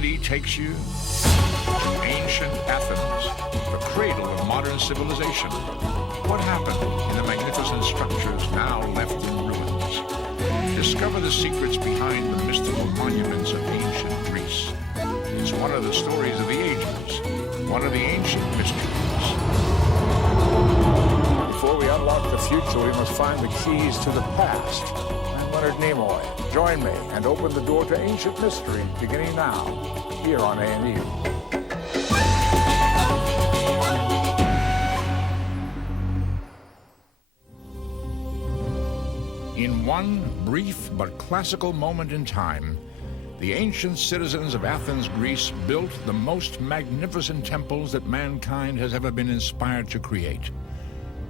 A&E takes you ancient Athens, the cradle of modern civilization. What happened in the magnificent structures now left in ruins? Discover the secrets behind the mystical monuments of ancient Greece. It's one of the stories of the ages, one of the ancient mysteries. Before we unlock the future, we must find the keys to the past. I'm Leonard Nimoy. Join me and open the door to ancient mystery beginning now, here on A&E. In one brief but classical moment in time, the ancient citizens of Athens, Greece, built the most magnificent temples that mankind has ever been inspired to create.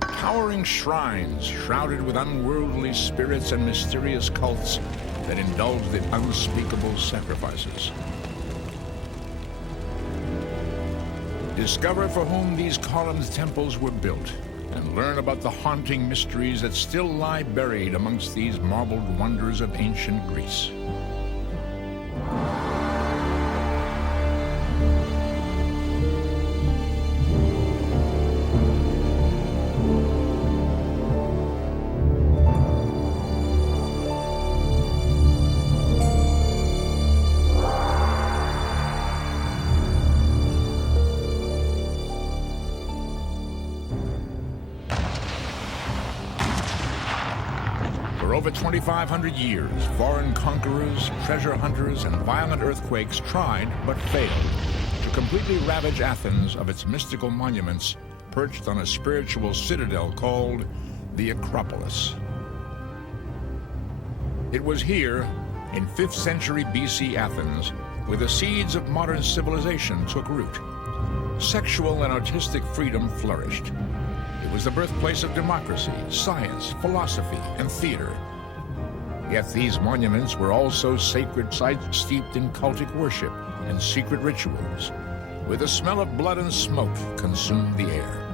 Towering shrines shrouded with unworldly spirits and mysterious cults that indulged in unspeakable sacrifices. Discover for whom these columned temples were built, and learn about the haunting mysteries that still lie buried amongst these marbled wonders of ancient Greece. For over 2,500 years, foreign conquerors, treasure hunters, and violent earthquakes tried but failed to completely ravage Athens of its mystical monuments perched on a spiritual citadel called the Acropolis. It was here, in 5th century BC Athens, where the seeds of modern civilization took root. Sexual and artistic freedom flourished. It was the birthplace of democracy, science, philosophy, and theater. Yet these monuments were also sacred sites steeped in cultic worship and secret rituals, where the smell of blood and smoke consumed the air.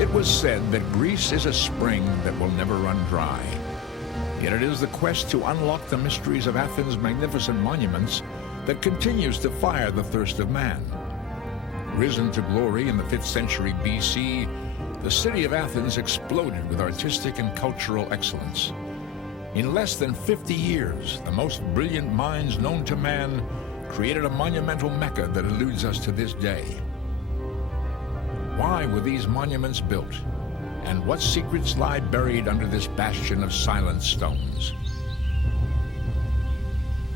It was said that Greece is a spring that will never run dry. Yet it is the quest to unlock the mysteries of Athens' magnificent monuments that continues to fire the thirst of man. Risen to glory in the 5th century BC, the city of Athens exploded with artistic and cultural excellence. In less than 50 years, the most brilliant minds known to man created a monumental Mecca that eludes us to this day. Why were these monuments built? And what secrets lie buried under this bastion of silent stones?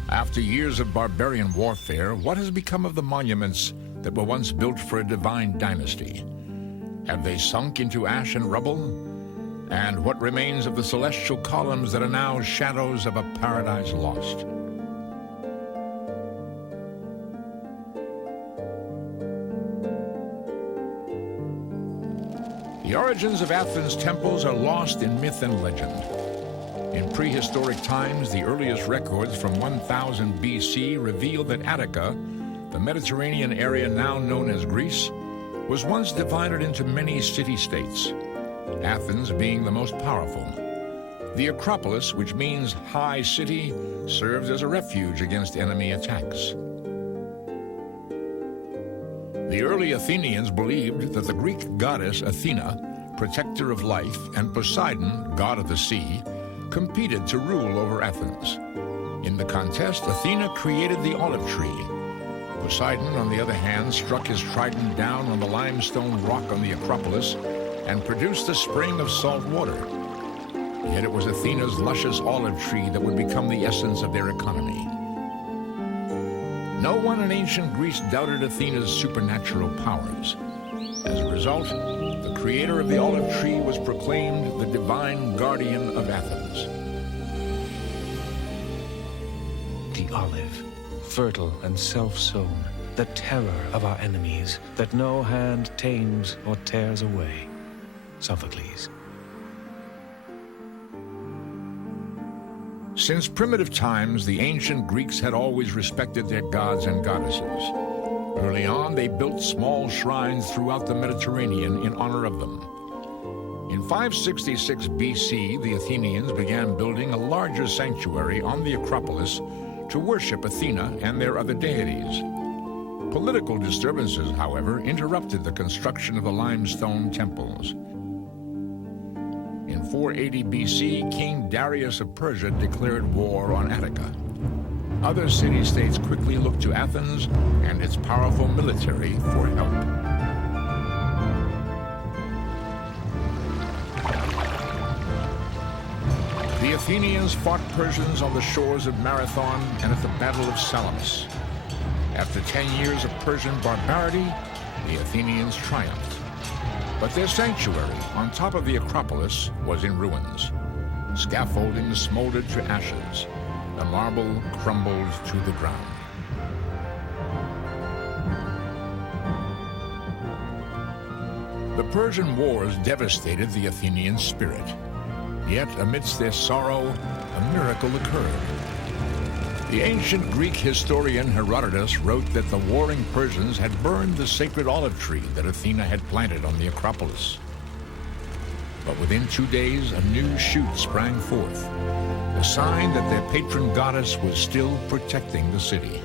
After years of barbarian warfare, what has become of the monuments that were once built for a divine dynasty? Have they sunk into ash and rubble? And what remains of the celestial columns that are now shadows of a paradise lost? The origins of Athens' temples are lost in myth and legend. In prehistoric times, the earliest records from 1000 BC reveal that Attica, the Mediterranean area now known as Greece, was once divided into many city-states, Athens being the most powerful. The Acropolis, which means high city, served as a refuge against enemy attacks. The early Athenians believed that the Greek goddess Athena, protector of life, and Poseidon, god of the sea, competed to rule over Athens. In the contest, Athena created the olive tree. Poseidon, on the other hand, struck his trident down on the limestone rock on the Acropolis and produced a spring of salt water. Yet it was Athena's luscious olive tree that would become the essence of their economy. No one in ancient Greece doubted Athena's supernatural powers. As a result, the creator of the olive tree was proclaimed the divine guardian of Athens. The olive, fertile and self-sown, the terror of our enemies, that no hand tames or tears away. Sophocles. Since primitive times, the ancient Greeks had always respected their gods and goddesses. Early on, they built small shrines throughout the Mediterranean in honor of them. In In 566 BC, the Athenians began building a larger sanctuary on the Acropolis to worship Athena and their other deities. Political disturbances, however, interrupted the construction of the limestone temples. In 480 BC, King Darius of Persia declared war on Attica. Other city-states quickly looked to Athens and its powerful military for help. The Athenians fought Persians on the shores of Marathon and at the Battle of Salamis. After 10 years of Persian barbarity, the Athenians triumphed. But their sanctuary on top of the Acropolis was in ruins. Scaffolding smoldered to ashes. The marble crumbled to the ground. The Persian wars devastated the Athenian spirit. Yet, amidst their sorrow, a miracle occurred. The ancient Greek historian Herodotus wrote that the warring Persians had burned the sacred olive tree that Athena had planted on the Acropolis. But within 2 days, a new shoot sprang forth, a sign that their patron goddess was still protecting the city.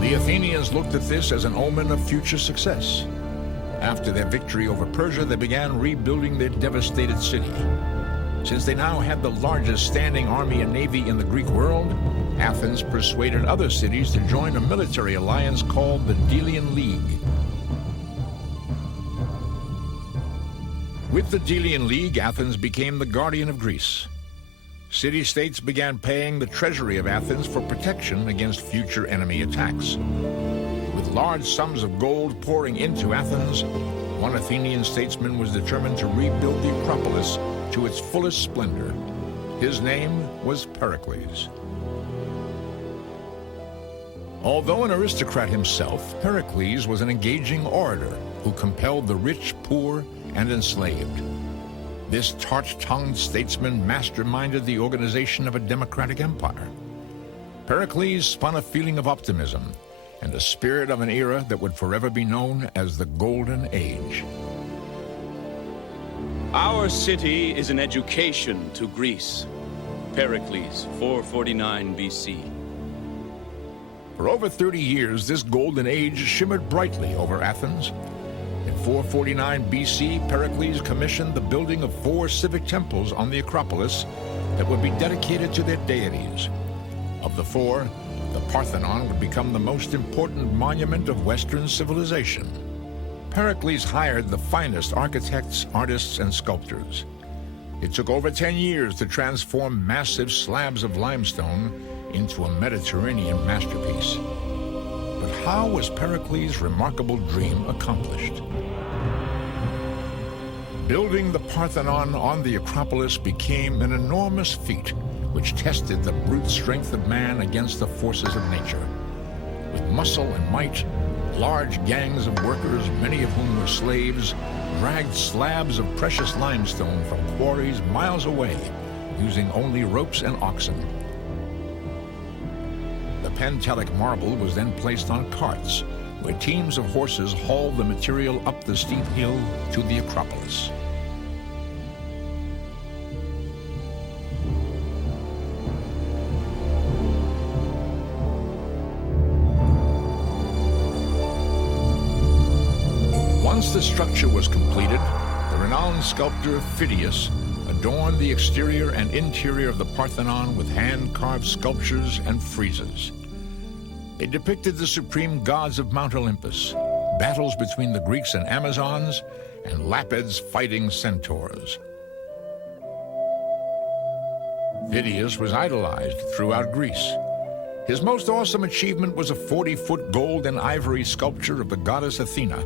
The Athenians looked at this as an omen of future success. After their victory over Persia, they began rebuilding their devastated city. Since they now had the largest standing army and navy in the Greek world, Athens persuaded other cities to join a military alliance called the Delian League. With the Delian League, Athens became the guardian of Greece. City-states began paying the treasury of Athens for protection against future enemy attacks. With large sums of gold pouring into Athens, one Athenian statesman was determined to rebuild the Acropolis to its fullest splendor. His name was Pericles. Although an aristocrat himself, Pericles was an engaging orator who compelled the rich, poor, and enslaved. This tart-tongued statesman masterminded the organization of a democratic empire. Pericles spun a feeling of optimism and a spirit of an era that would forever be known as the Golden Age. Our city is an education to Greece. Pericles, 449 BC. For over 30 years, this Golden Age shimmered brightly over Athens. In 449 BC, Pericles commissioned the building of 4 civic temples on the Acropolis that would be dedicated to their deities. Of the 4, the Parthenon would become the most important monument of Western civilization. Pericles hired the finest architects, artists, and sculptors. It took over 10 years to transform massive slabs of limestone into a Mediterranean masterpiece. But how was Pericles' remarkable dream accomplished? Building the Parthenon on the Acropolis became an enormous feat which tested the brute strength of man against the forces of nature. With muscle and might, large gangs of workers, many of whom were slaves, dragged slabs of precious limestone from quarries miles away, using only ropes and oxen. The Pentelic marble was then placed on carts, where teams of horses hauled the material up the steep hill to the Acropolis. Once the structure was completed, the renowned sculptor Phidias adorned the exterior and interior of the Parthenon with hand-carved sculptures and friezes. They depicted the supreme gods of Mount Olympus, battles between the Greeks and Amazons, and Lapids fighting centaurs. Phidias was idolized throughout Greece. His most awesome achievement was a 40-foot gold and ivory sculpture of the goddess Athena,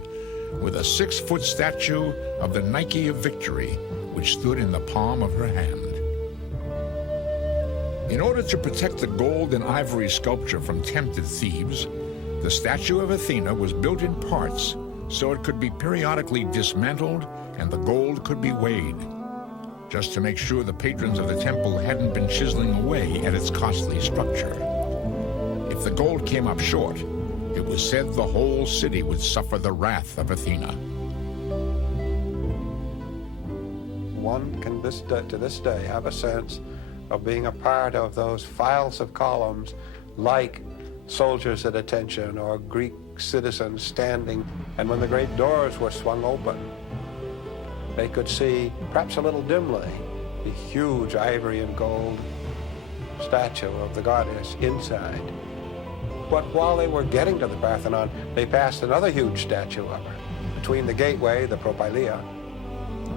with a 6-foot statue of the Nike of Victory, which stood in the palm of her hand. In order to protect the gold and ivory sculpture from tempted thieves, the statue of Athena was built in parts so it could be periodically dismantled and the gold could be weighed, just to make sure the patrons of the temple hadn't been chiseling away at its costly structure. If the gold came up short, It was said the whole city would suffer the wrath of Athena. One can to this day have a sense of being a part of those files of columns like soldiers at attention or Greek citizens standing, and when the great doors were swung open, they could see, perhaps a little dimly, the huge ivory and gold statue of the goddess inside. But while they were getting to the Parthenon, they passed another huge statue of her between the gateway, the Propylaea,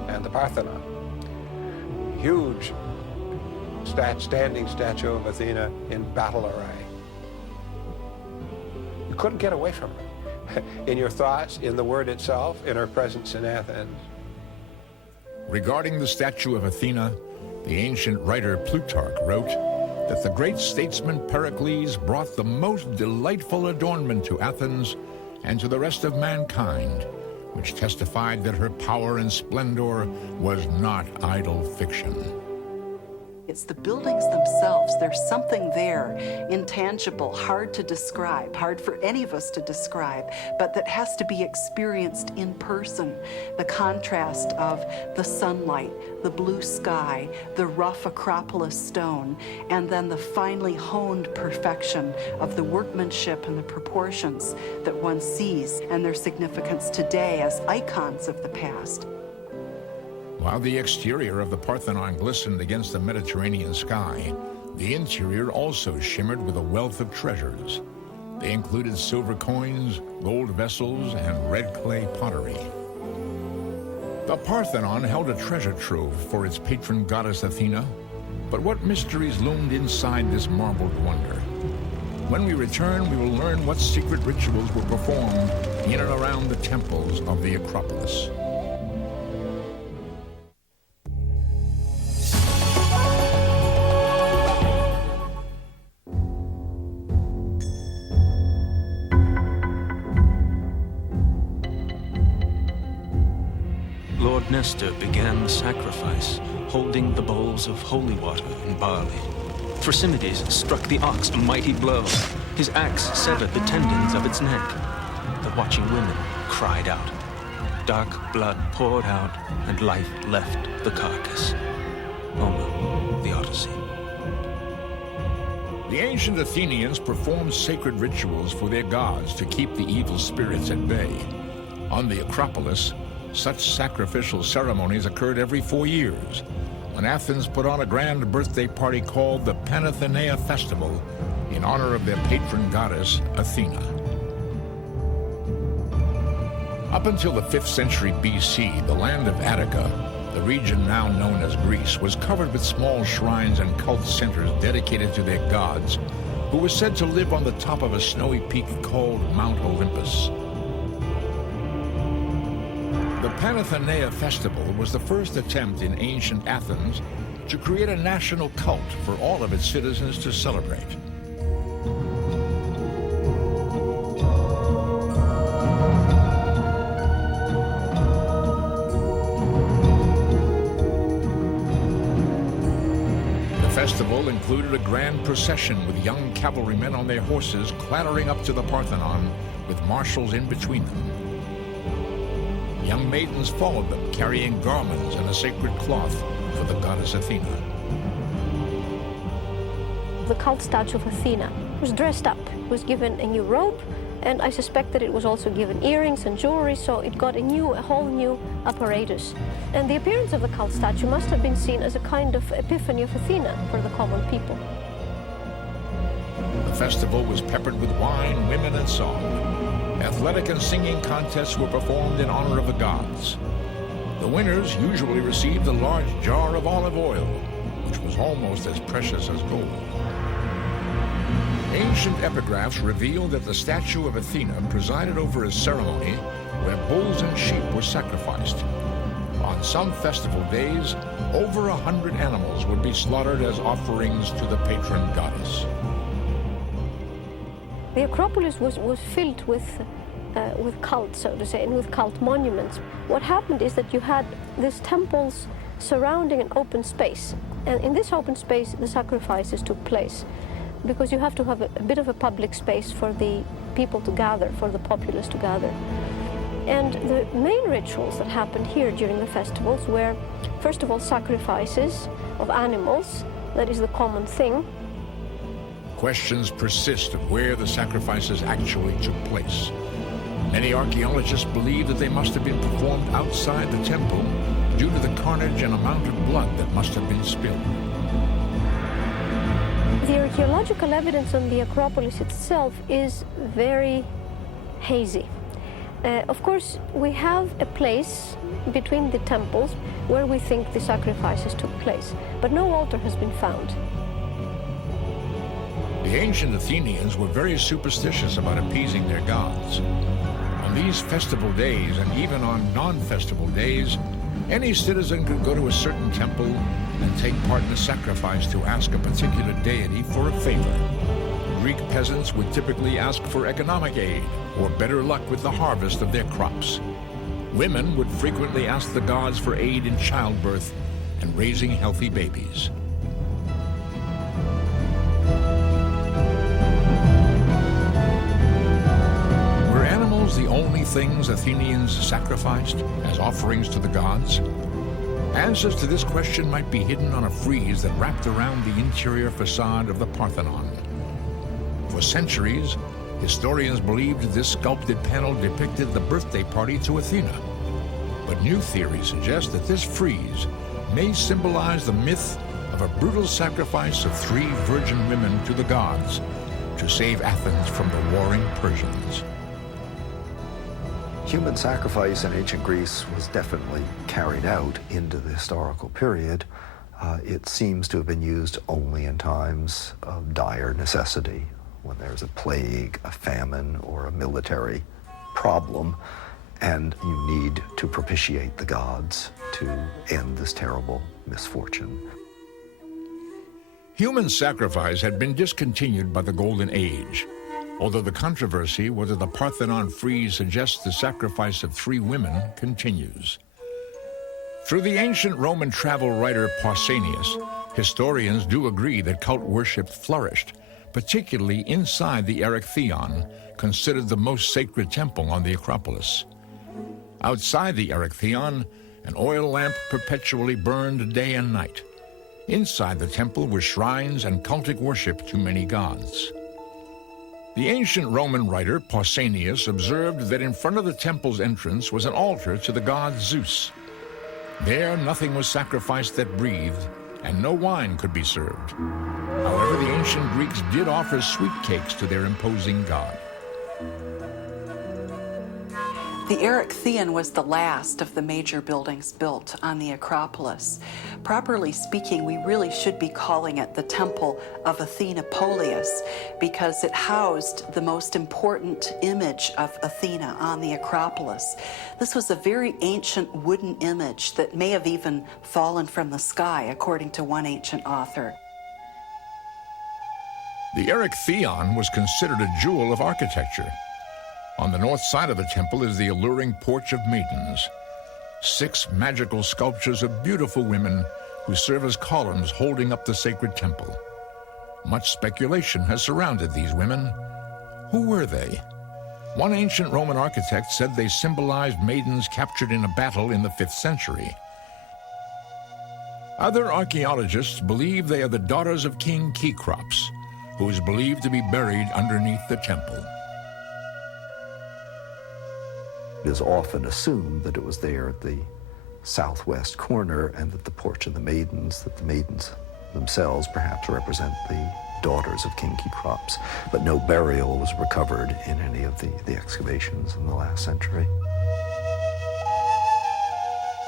and the Parthenon. Huge standing statue of Athena in battle array. You couldn't get away from her. In your thoughts, in the word itself, in her presence in Athens. Regarding the statue of Athena, the ancient writer Plutarch wrote that the great statesman Pericles brought the most delightful adornment to Athens and to the rest of mankind, which testified that her power and splendor was not idle fiction. It's the buildings themselves. There's something there, intangible, hard to describe, hard for any of us to describe, but that has to be experienced in person. The contrast of the sunlight, the blue sky, the rough Acropolis stone, and then the finely honed perfection of the workmanship and the proportions that one sees and their significance today as icons of the past. While the exterior of the Parthenon glistened against the Mediterranean sky, the interior also shimmered with a wealth of treasures. They included silver coins, gold vessels, and red clay pottery. The Parthenon held a treasure trove for its patron goddess Athena, but what mysteries loomed inside this marbled wonder? When we return, we will learn what secret rituals were performed in and around the temples of the Acropolis. Lord Nestor began the sacrifice, holding the bowls of holy water and barley. Thrasymedes struck the ox a mighty blow. His axe severed the tendons of its neck. The watching women cried out. Dark blood poured out, and life left the carcass. Homer, the Odyssey. The ancient Athenians performed sacred rituals for their gods to keep the evil spirits at bay. On the Acropolis, such sacrificial ceremonies occurred every 4 years, when Athens put on a grand birthday party called the Panathenea Festival in honor of their patron goddess, Athena. Up until the 5th century BC, the land of Attica, the region now known as Greece, was covered with small shrines and cult centers dedicated to their gods, who were said to live on the top of a snowy peak called Mount Olympus. The Panathenea Festival was the first attempt in ancient Athens to create a national cult for all of its citizens to celebrate. The festival included a grand procession with young cavalrymen on their horses clattering up to the Parthenon with marshals in between them. Young maidens followed them, carrying garlands and a sacred cloth for the goddess Athena. The cult statue of Athena was dressed up, was given a new robe, and I suspect that it was also given earrings and jewelry, so it got a whole new apparatus. And the appearance of the cult statue must have been seen as a kind of epiphany of Athena for the common people. The festival was peppered with wine, women, and song. Athletic and singing contests were performed in honor of the gods. The winners usually received a large jar of olive oil, which was almost as precious as gold. Ancient epigraphs reveal that the statue of Athena presided over a ceremony where bulls and sheep were sacrificed. On some festival days, over 100 animals would be slaughtered as offerings to the patron goddess. The Acropolis was filled with cult, so to say, and with cult monuments. What happened is that you had these temples surrounding an open space, and in this open space the sacrifices took place. because you have to have a bit of a public space for the people to gather, for the populace to gather. And the main rituals that happened here during the festivals were, first of all, sacrifices of animals. That is the common thing. Questions persist of where the sacrifices actually took place. Many archaeologists believe that they must have been performed outside the temple due to the carnage and amount of blood that must have been spilled. The archaeological evidence on the Acropolis itself is very hazy. Of course, we have a place between the temples where we think the sacrifices took place, but no altar has been found. The ancient Athenians were very superstitious about appeasing their gods. On these festival days, and even on non-festival days, any citizen could go to a certain temple and take part in a sacrifice to ask a particular deity for a favor. Greek peasants would typically ask for economic aid or better luck with the harvest of their crops. Women would frequently ask the gods for aid in childbirth and raising healthy babies. Were animals the only things Athenians sacrificed as offerings to the gods? Answers to this question might be hidden on a frieze that wrapped around the interior facade of the Parthenon. For centuries, historians believed this sculpted panel depicted the birthday party to Athena. But new theories suggest that this frieze may symbolize the myth of a brutal sacrifice of 3 virgin women to the gods to save Athens from the warring Persians. Human sacrifice in ancient Greece was definitely carried out into the historical period. It seems to have been used only in times of dire necessity, when there's a plague, a famine, or a military problem, and you need to propitiate the gods to end this terrible misfortune. Human sacrifice had been discontinued by the Golden Age, although the controversy whether the Parthenon frieze suggests the sacrifice of 3 women continues. Through the ancient Roman travel writer Pausanias, historians do agree that cult worship flourished, particularly inside the Erechtheion, considered the most sacred temple on the Acropolis. Outside the Erechtheion, an oil lamp perpetually burned day and night. Inside the temple were shrines and cultic worship to many gods. The ancient Roman writer Pausanias observed that in front of the temple's entrance was an altar to the god Zeus. There, nothing was sacrificed that breathed, and no wine could be served. However, the ancient Greeks did offer sweet cakes to their imposing god. The Erechtheion was the last of the major buildings built on the Acropolis. Properly speaking, we really should be calling it the Temple of Athena Polias, because it housed the most important image of Athena on the Acropolis. This was a very ancient wooden image that may have even fallen from the sky, according to one ancient author. The Erechtheion was considered a jewel of architecture. On the north side of the temple is the alluring Porch of Maidens, 6 magical sculptures of beautiful women who serve as columns holding up the sacred temple. Much speculation has surrounded these women. Who were they? One ancient Roman architect said they symbolized maidens captured in a battle in the 5th century. Other archaeologists believe they are the daughters of King Kekrops, who is believed to be buried underneath the temple. It is often assumed that it was there at the southwest corner, and that the Porch of the Maidens, that the maidens themselves perhaps represent the daughters of King Kekrops. But no burial was recovered in any of the excavations in the last century.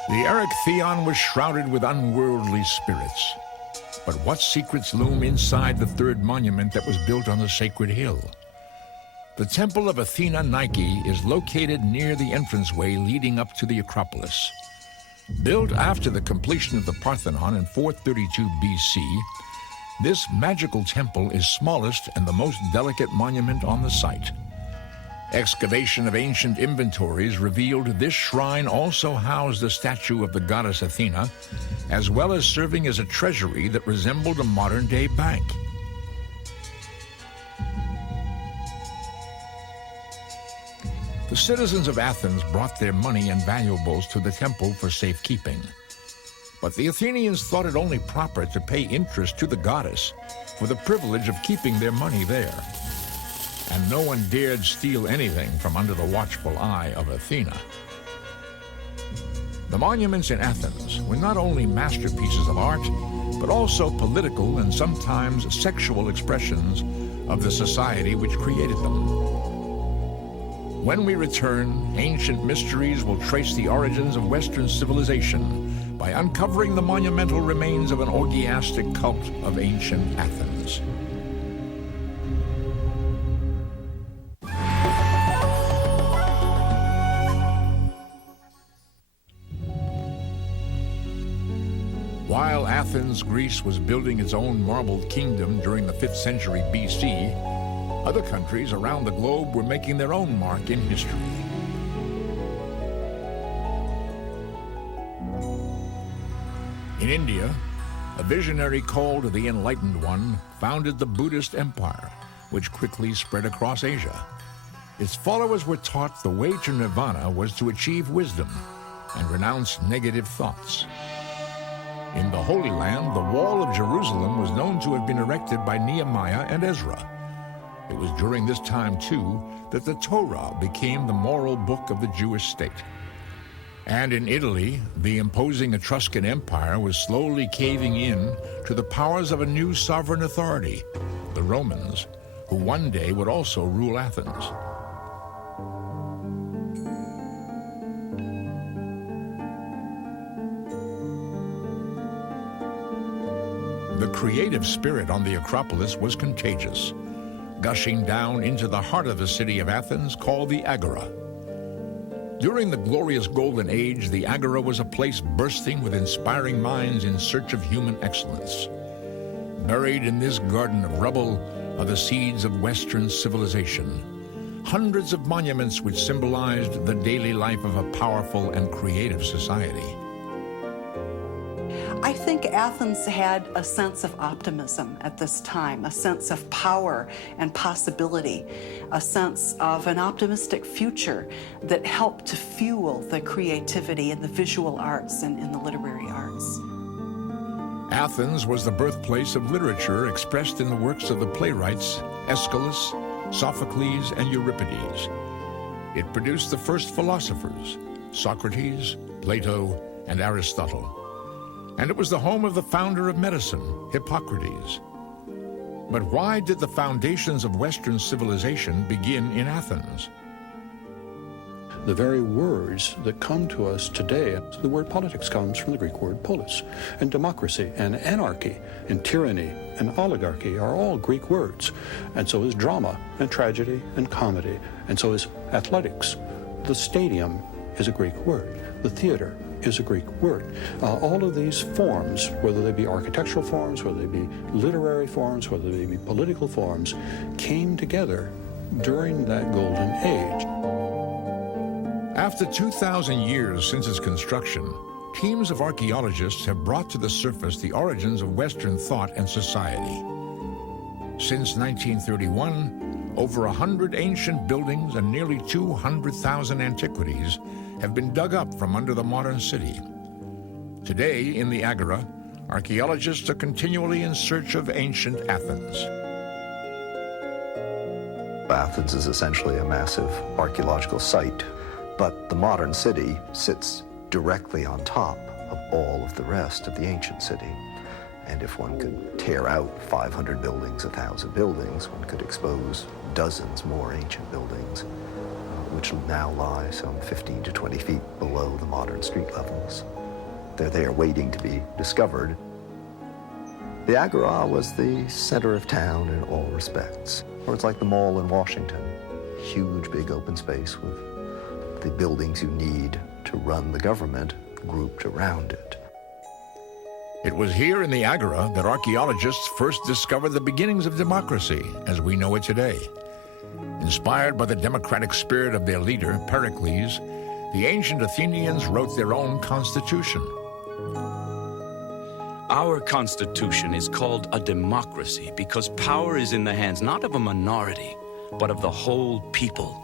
The Erechtheion was shrouded with unworldly spirits. But what secrets loom inside the 3rd monument that was built on the sacred hill? The Temple of Athena Nike is located near the entranceway leading up to the Acropolis. Built after the completion of the Parthenon in 432 BC, this magical temple is smallest and the most delicate monument on the site. Excavation of ancient inventories revealed this shrine also housed a statue of the goddess Athena, as well as serving as a treasury that resembled a modern-day bank. The citizens of Athens brought their money and valuables to the temple for safekeeping. But the Athenians thought it only proper to pay interest to the goddess for the privilege of keeping their money there. And no one dared steal anything from under the watchful eye of Athena. The monuments in Athens were not only masterpieces of art, but also political and sometimes sexual expressions of the society which created them. When we return, Ancient Mysteries will trace the origins of Western civilization by uncovering the monumental remains of an orgiastic cult of ancient Athens. While Athens, Greece, was building its own marbled kingdom during the 5th century BC, other countries around the globe were making their own mark in history. In India, a visionary called the Enlightened One founded the Buddhist Empire, which quickly spread across Asia. Its followers were taught the way to nirvana was to achieve wisdom and renounce negative thoughts. In the Holy Land, the Wall of Jerusalem was known to have been erected by Nehemiah and Ezra. It was during this time, too, that the Torah became the moral book of the Jewish state. And in Italy, the imposing Etruscan Empire was slowly caving in to the powers of a new sovereign authority, the Romans, who one day would also rule Athens. The creative spirit on the Acropolis was contagious, gushing down into the heart of the city of Athens called the Agora. During the glorious Golden Age, the Agora was a place bursting with inspiring minds in search of human excellence. Buried in this garden of rubble are the seeds of Western civilization, hundreds of monuments which symbolized the daily life of a powerful and creative society. I think Athens had a sense of optimism at this time, a sense of power and possibility, a sense of an optimistic future that helped to fuel the creativity in the visual arts and in the literary arts. Athens was the birthplace of literature expressed in the works of the playwrights Aeschylus, Sophocles, and Euripides. It produced the first philosophers, Socrates, Plato, and Aristotle. And it was the home of the founder of medicine, Hippocrates. But why did the foundations of Western civilization begin in Athens? The very words that come to us today, the word politics comes from the Greek word polis, and democracy and anarchy and tyranny and oligarchy are all Greek words. And so is drama and tragedy and comedy, and so is athletics. The stadium is a Greek word. The theater is a Greek word. All of these forms, whether they be architectural forms, whether they be literary forms, whether they be political forms, came together during that golden age. After 2,000 years since its construction, teams of archaeologists have brought to the surface the origins of Western thought and society. Since 1931, over 100 ancient buildings and nearly 200,000 antiquities have been dug up from under the modern city. Today, in the Agora, archaeologists are continually in search of ancient Athens. Athens is essentially a massive archaeological site, but the modern city sits directly on top of all of the rest of the ancient city. And if one could tear out 500 buildings, 1,000 buildings, one could expose dozens more ancient buildings, which now lie some 15 to 20 feet below the modern street levels. They're there waiting to be discovered. The Agora was the center of town in all respects. Or it's like the mall in Washington, huge big open space with the buildings you need to run the government grouped around it. It was here in the Agora that archaeologists first discovered the beginnings of democracy as we know it today. Inspired by the democratic spirit of their leader, Pericles, the ancient Athenians wrote their own constitution. Our constitution is called a democracy because power is in the hands not of a minority, but of the whole people.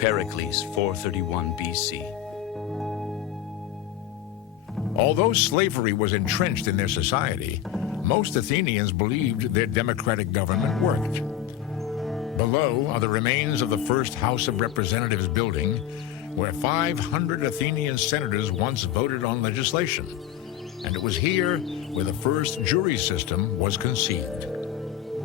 Pericles, 431 BC. Although slavery was entrenched in their society, most Athenians believed their democratic government worked. Below are the remains of the first House of Representatives building, where 500 Athenian senators once voted on legislation. And it was here where the first jury system was conceived.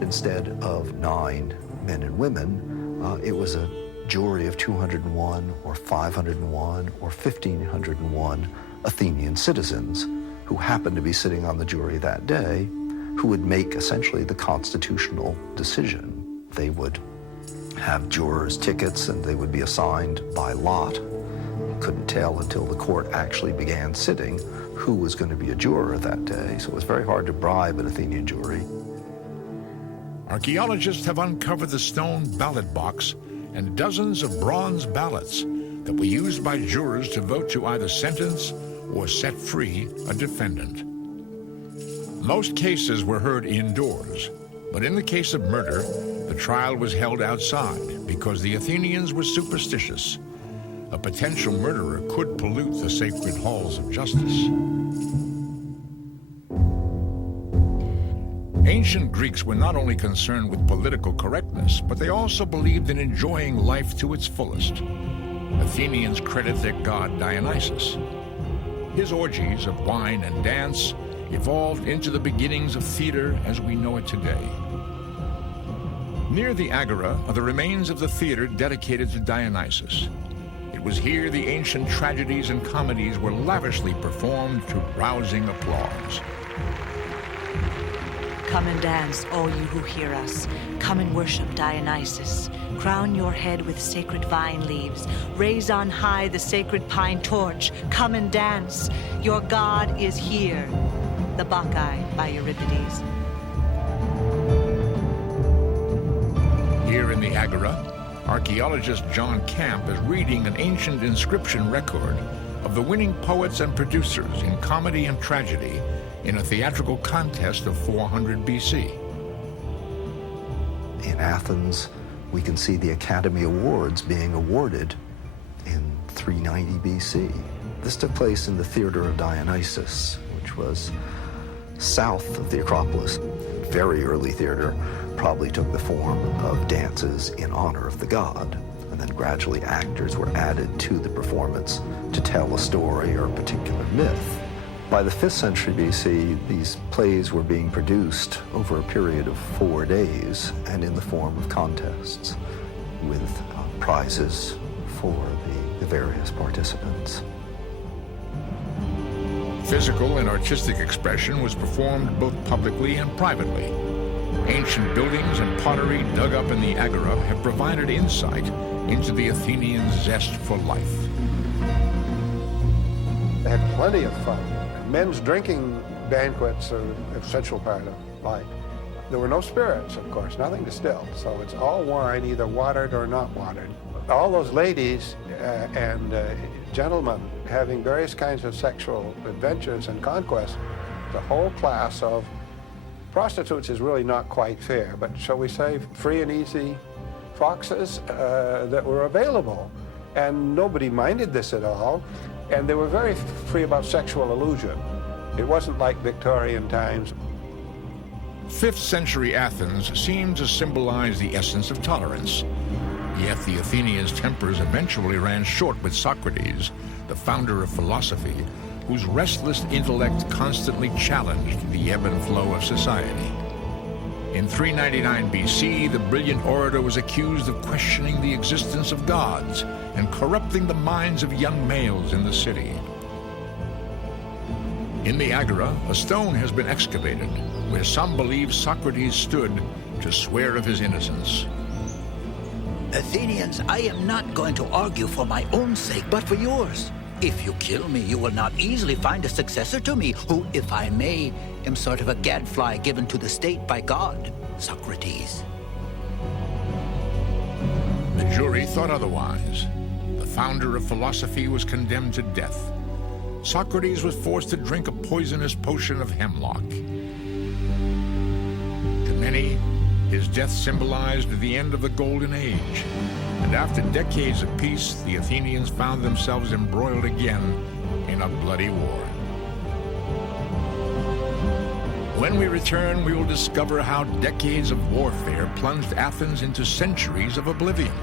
Instead of 9 men and women, it was a jury of 201 or 501 or 1,501 Athenian citizens who happened to be sitting on the jury that day, who would make essentially the constitutional decision. They would have jurors' tickets and they would be assigned by lot. You couldn't tell until the court actually began sitting who was going to be a juror that day, so it was very hard to bribe an Athenian jury. Archaeologists have uncovered the stone ballot box and dozens of bronze ballots that were used by jurors to vote to either sentence or set free a defendant. Most cases were heard indoors, but in the case of murder, the trial was held outside because the Athenians were superstitious. A potential murderer could pollute the sacred halls of justice. Ancient Greeks were not only concerned with political correctness, but they also believed in enjoying life to its fullest. Athenians credit their god Dionysus. His orgies of wine and dance evolved into the beginnings of theater as we know it today. Near the Agora are the remains of the theater dedicated to Dionysus. It was here the ancient tragedies and comedies were lavishly performed to rousing applause. Come and dance, all you who hear us. Come and worship Dionysus. Crown your head with sacred vine leaves. Raise on high the sacred pine torch. Come and dance. Your god is here. The Bacchae by Euripides. Here in the Agora, archaeologist John Camp is reading an ancient inscription record of the winning poets and producers in comedy and tragedy in a theatrical contest of 400 BC. In Athens, we can see the Academy Awards being awarded in 390 BC. This took place in the Theater of Dionysus, which was south of the Acropolis. Very early theater probably took the form of dances in honor of the god, and then gradually actors were added to the performance to tell a story or a particular myth. By the 5th century BC, these plays were being produced over a period of 4 days and in the form of contests with prizes for the various participants. Physical and artistic expression was performed both publicly and privately. Ancient buildings and pottery dug up in the Agora have provided insight into the Athenian zest for life. They had plenty of fun. Men's drinking banquets are an essential part of life. There were no spirits, of course, nothing distilled, so it's all wine, either watered or not watered. All those ladies and gentlemen having various kinds of sexual adventures and conquests, the whole class of prostitutes is really not quite fair, but shall we say free and easy foxes that were available. And nobody minded this at all. And they were very free about sexual illusion. It wasn't like Victorian times. 5th century Athens seemed to symbolize the essence of tolerance. Yet the Athenians' tempers eventually ran short with Socrates, the founder of philosophy, whose restless intellect constantly challenged the ebb and flow of society. In 399 BC, the brilliant orator was accused of questioning the existence of gods and corrupting the minds of young males in the city. In the Agora, a stone has been excavated, where some believe Socrates stood to swear of his innocence. Athenians, I am not going to argue for my own sake, but for yours. If you kill me, you will not easily find a successor to me, who, if I may, am sort of a gadfly given to the state by God, Socrates. The jury thought otherwise. The founder of philosophy was condemned to death. Socrates was forced to drink a poisonous potion of hemlock. To many, his death symbolized the end of the Golden Age. And after decades of peace, the Athenians found themselves embroiled again in a bloody war. When we return, we will discover how decades of warfare plunged Athens into centuries of oblivion.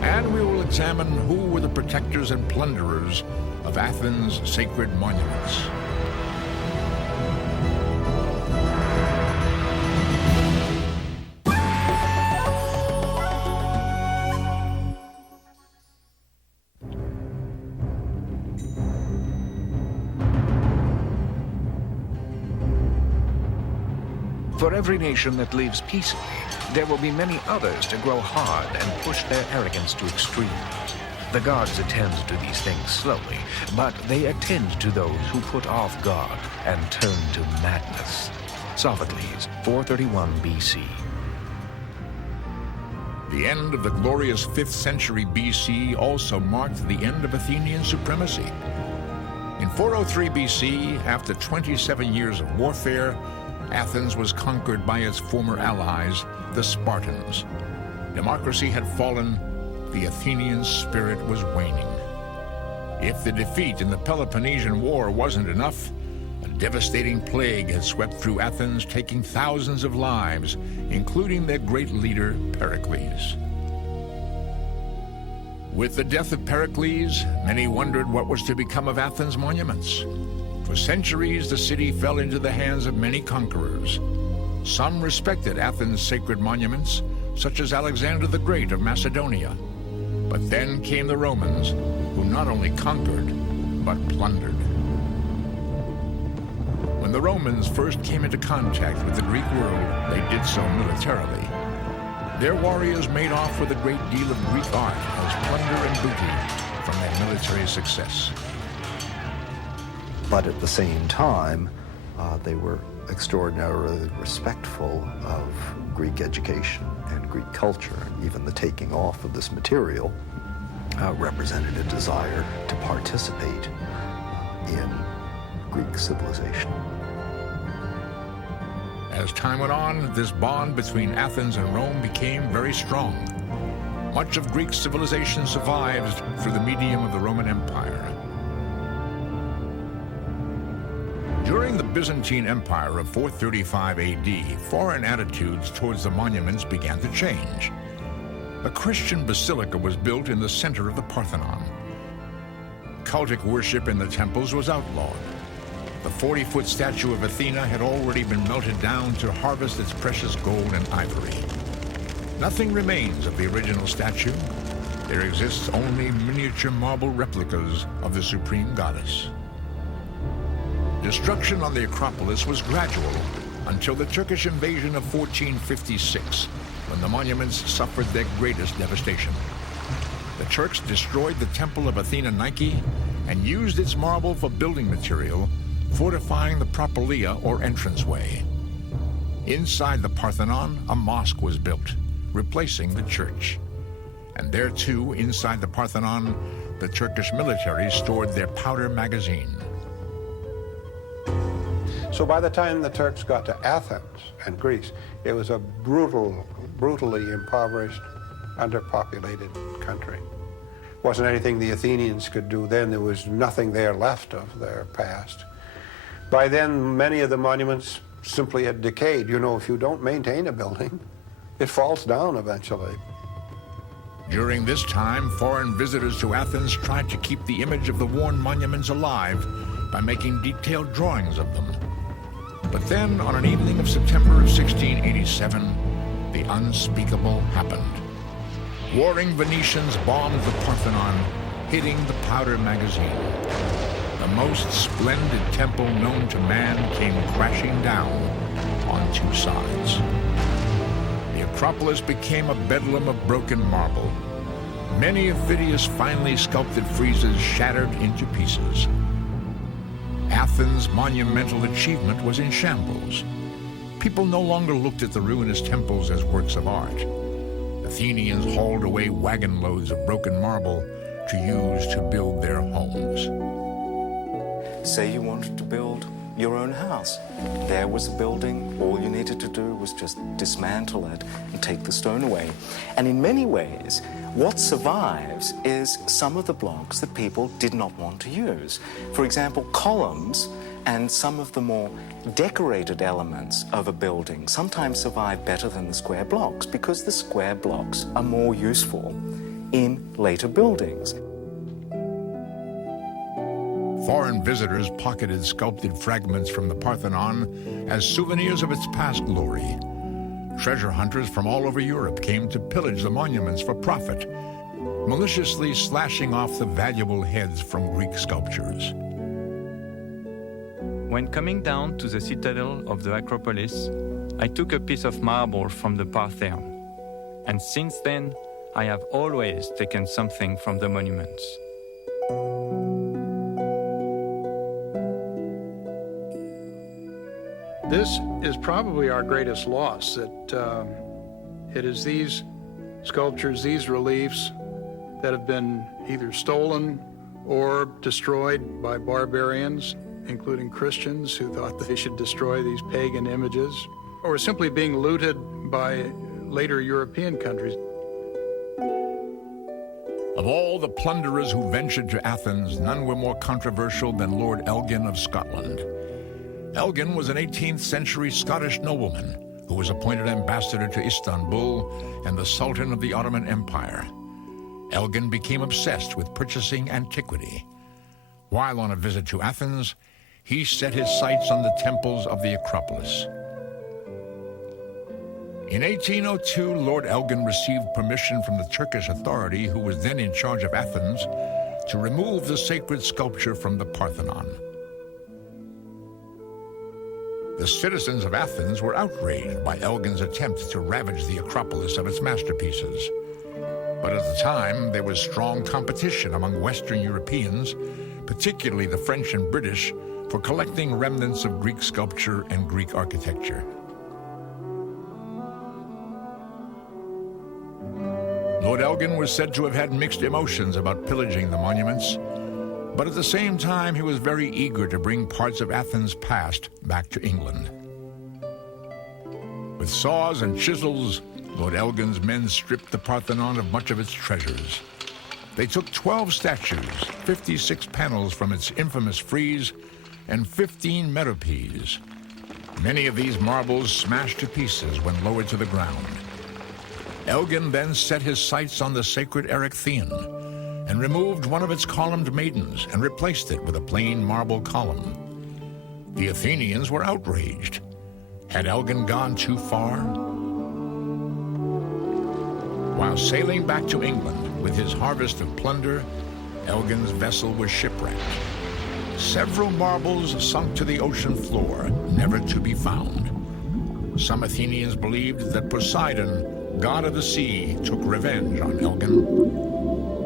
And we will examine who were the protectors and plunderers of Athens' sacred monuments. For every nation that lives peaceably, there will be many others to grow hard and push their arrogance to extremes. The gods attend to these things slowly, but they attend to those who put off God and turn to madness. Sophocles, 431 BC. The end of the glorious 5th century BC also marked the end of Athenian supremacy. In 403 BC, after 27 years of warfare, Athens was conquered by its former allies, the Spartans. Democracy had fallen, the Athenian spirit was waning. If the defeat in the Peloponnesian War wasn't enough, a devastating plague had swept through Athens, taking thousands of lives, including their great leader, Pericles. With the death of Pericles, many wondered what was to become of Athens' monuments. For centuries, the city fell into the hands of many conquerors. Some respected Athens' sacred monuments, such as Alexander the Great of Macedonia. But then came the Romans, who not only conquered, but plundered. When the Romans first came into contact with the Greek world, they did so militarily. Their warriors made off with a great deal of Greek art as plunder and booty from their military success. But at the same time, they were extraordinarily respectful of Greek education and Greek culture. Even the taking off of this material represented a desire to participate in Greek civilization. As time went on, this bond between Athens and Rome became very strong. Much of Greek civilization survived through the medium of the Roman Empire. During the Byzantine Empire of 435 AD, foreign attitudes towards the monuments began to change. A Christian basilica was built in the center of the Parthenon. Cultic worship in the temples was outlawed. The 40-foot statue of Athena had already been melted down to harvest its precious gold and ivory. Nothing remains of the original statue. There exists only miniature marble replicas of the supreme goddess. Destruction on the Acropolis was gradual until the Turkish invasion of 1456, when the monuments suffered their greatest devastation. The Turks destroyed the temple of Athena Nike and used its marble for building material, fortifying the Propylaea or entranceway. Inside the Parthenon, a mosque was built, replacing the church. And there too, inside the Parthenon, the Turkish military stored their powder magazine. So by the time the Turks got to Athens and Greece, it was a brutally impoverished, underpopulated country. Wasn't anything the Athenians could do then. There was nothing there left of their past. By then, many of the monuments simply had decayed. You know, if you don't maintain a building, it falls down eventually. During this time, foreign visitors to Athens tried to keep the image of the worn monuments alive by making detailed drawings of them. But then, on an evening of September of 1687, the unspeakable happened. Warring Venetians bombed the Parthenon, hitting the powder magazine. The most splendid temple known to man came crashing down on two sides. The Acropolis became a bedlam of broken marble. Many of Phidias' finely sculpted friezes shattered into pieces. Athens' monumental achievement was in shambles. People no longer looked at the ruinous temples as works of art. Athenians hauled away wagon loads of broken marble to use to build their homes. Say you wanted to build your own house. There was a building, all you needed to do was just dismantle it and take the stone away. And in many ways, what survives is some of the blocks that people did not want to use. For example, columns and some of the more decorated elements of a building sometimes survive better than the square blocks because the square blocks are more useful in later buildings. Foreign visitors pocketed sculpted fragments from the Parthenon as souvenirs of its past glory. Treasure hunters from all over Europe came to pillage the monuments for profit, maliciously slashing off the valuable heads from Greek sculptures. When coming down to the citadel of the Acropolis, I took a piece of marble from the Parthenon, and since then, I have always taken something from the monuments. This is probably our greatest loss, that it is these sculptures, these reliefs that have been either stolen or destroyed by barbarians, including Christians who thought that they should destroy these pagan images, or simply being looted by later European countries. Of all the plunderers who ventured to Athens, none were more controversial than Lord Elgin of Scotland. Elgin was an 18th century Scottish nobleman who was appointed ambassador to Istanbul and the Sultan of the Ottoman Empire. Elgin became obsessed with purchasing antiquity. While on a visit to Athens, he set his sights on the temples of the Acropolis. In 1802, Lord Elgin received permission from the Turkish authority, who was then in charge of Athens, to remove the sacred sculpture from the Parthenon. The citizens of Athens were outraged by Elgin's attempt to ravage the Acropolis of its masterpieces. But at the time, there was strong competition among Western Europeans, particularly the French and British, for collecting remnants of Greek sculpture and Greek architecture. Lord Elgin was said to have had mixed emotions about pillaging the monuments, but at the same time, he was very eager to bring parts of Athens' past back to England. With saws and chisels, Lord Elgin's men stripped the Parthenon of much of its treasures. They took 12 statues, 56 panels from its infamous frieze, and 15 metopes. Many of these marbles smashed to pieces when lowered to the ground. Elgin then set his sights on the sacred Erechtheion and removed one of its columned maidens and replaced it with a plain marble column. The Athenians were outraged. Had Elgin gone too far? While sailing back to England with his harvest of plunder, Elgin's vessel was shipwrecked. Several marbles sunk to the ocean floor, never to be found. Some Athenians believed that Poseidon, god of the sea, took revenge on Elgin,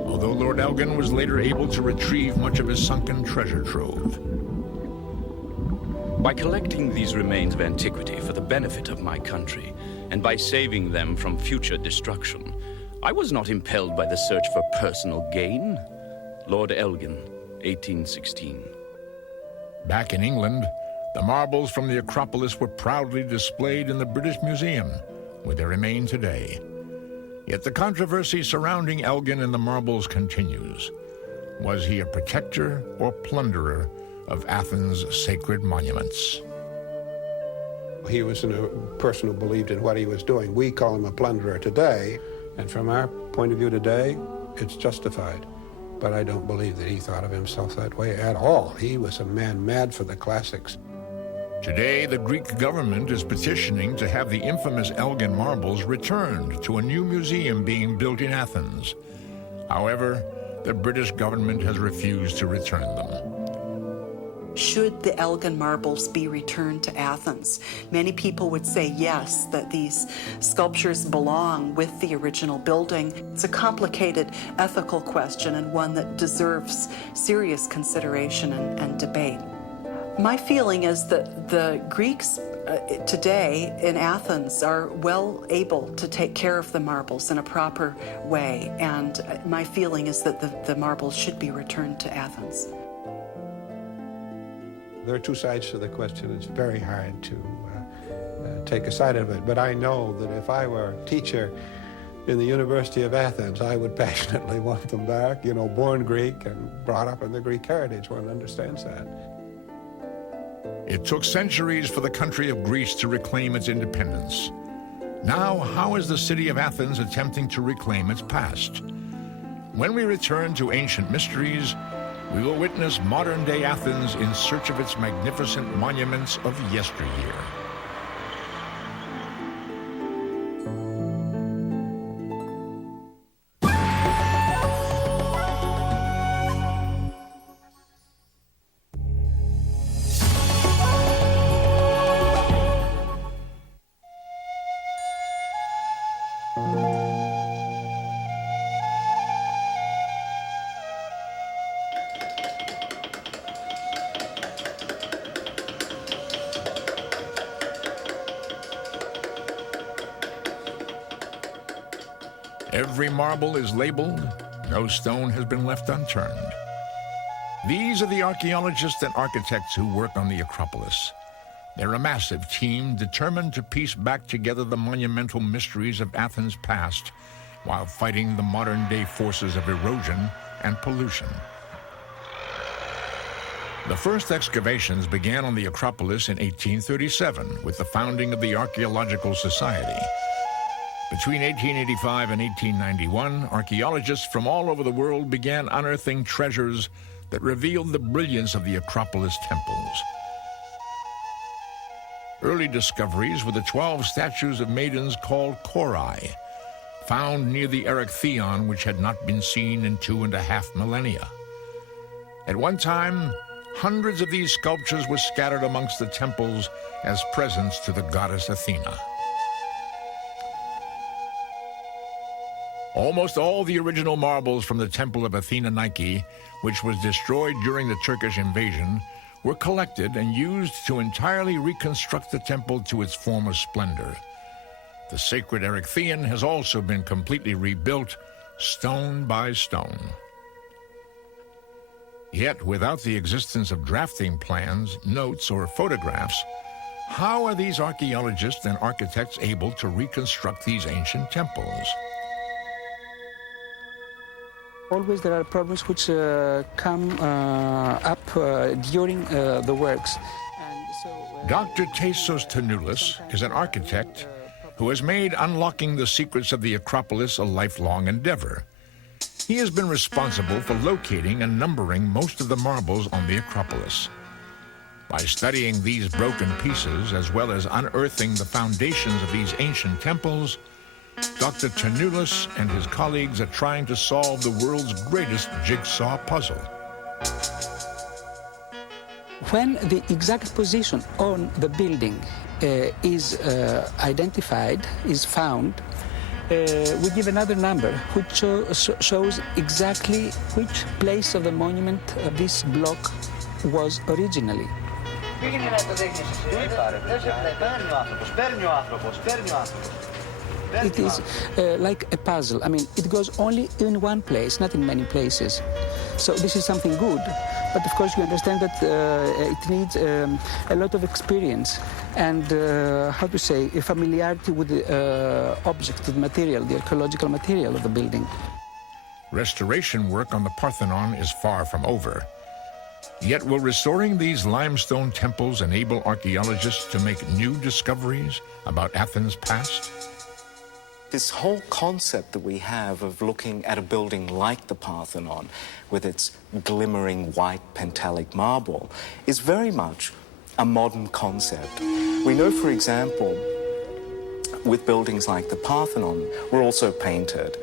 although Lord Elgin was later able to retrieve much of his sunken treasure trove. By collecting these remains of antiquity for the benefit of my country, and by saving them from future destruction, I was not impelled by the search for personal gain. Lord Elgin, 1816. Back in England, the marbles from the Acropolis were proudly displayed in the British Museum, where they remain today. Yet the controversy surrounding Elgin and the marbles continues. Was he a protector or plunderer of Athens' sacred monuments? He was a person who believed in what he was doing. We call him a plunderer today, and from our point of view today, it's justified. But I don't believe that he thought of himself that way at all. He was a man mad for the classics. Today, the Greek government is petitioning to have the infamous Elgin marbles returned to a new museum being built in Athens. However, the British government has refused to return them. Should the Elgin marbles be returned to Athens? Many people would say yes, that these sculptures belong with the original building. It's a complicated ethical question and one that deserves serious consideration and debate. My feeling is that the Greeks today in Athens are well able to take care of the marbles in a proper way, and my feeling is that the marbles should be returned to Athens. There are two sides to the question. It's very hard to take a side of it. But I know that if I were a teacher in the University of Athens, I would passionately want them back. You know, born Greek and brought up in the Greek heritage. One understands that. It took centuries for the country of Greece to reclaim its independence. Now, how is the city of Athens attempting to reclaim its past? When we return to Ancient Mysteries, we will witness modern-day Athens in search of its magnificent monuments of yesteryear. Every marble is labeled. No stone has been left unturned. These are the archaeologists and architects who work on the Acropolis. They're a massive team determined to piece back together the monumental mysteries of Athens' past while fighting the modern-day forces of erosion and pollution. The first excavations began on the Acropolis in 1837 with the founding of the Archaeological Society. Between 1885 and 1891, archaeologists from all over the world began unearthing treasures that revealed the brilliance of the Acropolis temples. Early discoveries were the 12 statues of maidens called Korai, found near the Erechtheion, which had not been seen in 2.5 millennia. At one time, hundreds of these sculptures were scattered amongst the temples as presents to the goddess Athena. Almost all the original marbles from the temple of Athena Nike, which was destroyed during the Turkish invasion, were collected and used to entirely reconstruct the temple to its former splendor. The sacred Erechtheion has also been completely rebuilt, stone by stone. Yet, without the existence of drafting plans, notes, or photographs, how are these archaeologists and architects able to reconstruct these ancient temples? Always there are problems which come up during the works. Dr. Tassos Tannoulis is an architect who has made unlocking the secrets of the Acropolis a lifelong endeavor. He has been responsible for locating and numbering most of the marbles on the Acropolis. By studying these broken pieces, as well as unearthing the foundations of these ancient temples, Dr. Tannoulis and his colleagues are trying to solve the world's greatest jigsaw puzzle. When the exact position on the building is identified, is found, we give another number which shows exactly which place of the monument this block was originally. It is like a puzzle. I mean, it goes only in one place, not in many places. So this is something good. But of course, we understand that it needs a lot of experience and, how to say, a familiarity with the object, the material, the archaeological material of the building. Restoration work on the Parthenon is far from over. Yet will restoring these limestone temples enable archaeologists to make new discoveries about Athens' past? This whole concept that we have of looking at a building like the Parthenon with its glimmering white pentalic marble is very much a modern concept. We know, for example, with buildings like the Parthenon, were also painted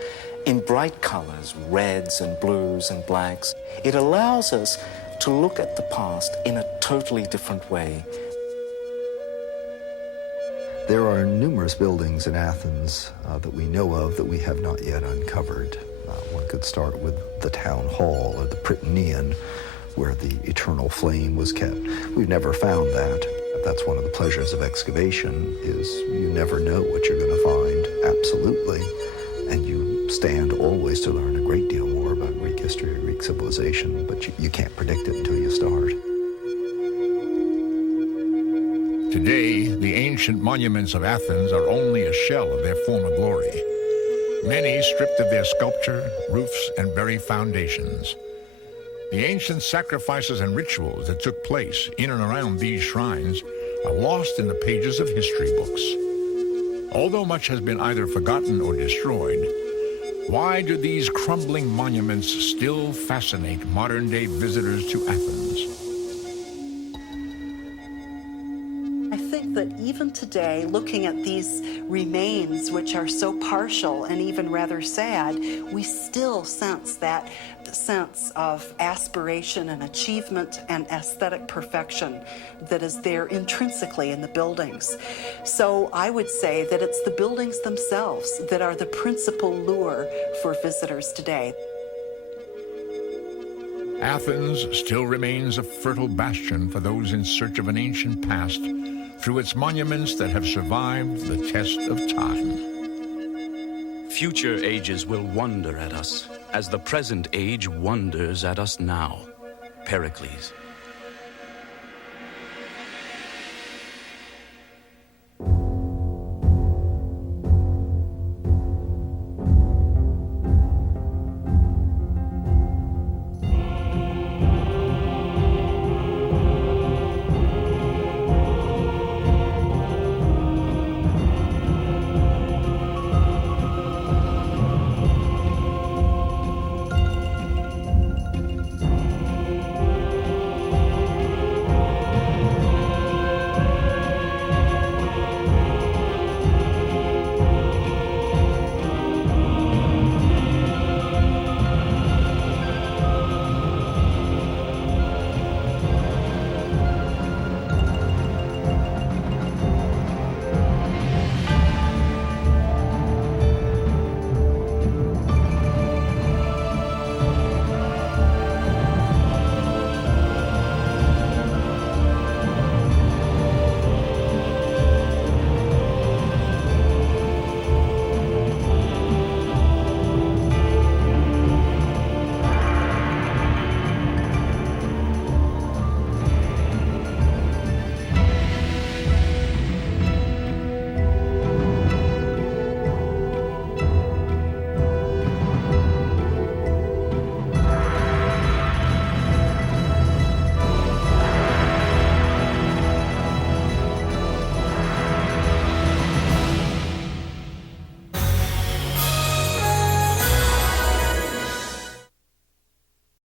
in bright colors, reds and blues and blacks. It allows us to look at the past in a totally different way. There are numerous buildings in Athens that we know of that we have not yet uncovered. One could start with the town hall or the Prytaneum, where the eternal flame was kept. We've never found that. That's one of the pleasures of excavation, is you never know what you're going to find, absolutely. And you stand always to learn a great deal more about Greek history or Greek civilization, but you can't predict it until you start. Today, the ancient monuments of Athens are only a shell of their former glory. Many stripped of their sculpture, roofs, and very foundations. The ancient sacrifices and rituals that took place in and around these shrines are lost in the pages of history books. Although much has been either forgotten or destroyed, why do these crumbling monuments still fascinate modern-day visitors to Athens? I think that even today, looking at these remains, which are so partial and even rather sad, we still sense that sense of aspiration and achievement and aesthetic perfection that is there intrinsically in the buildings. So I would say that it's the buildings themselves that are the principal lure for visitors today. Athens still remains a fertile bastion for those in search of an ancient past through its monuments that have survived the test of time. Future ages will wonder at us, as the present age wonders at us now. Pericles.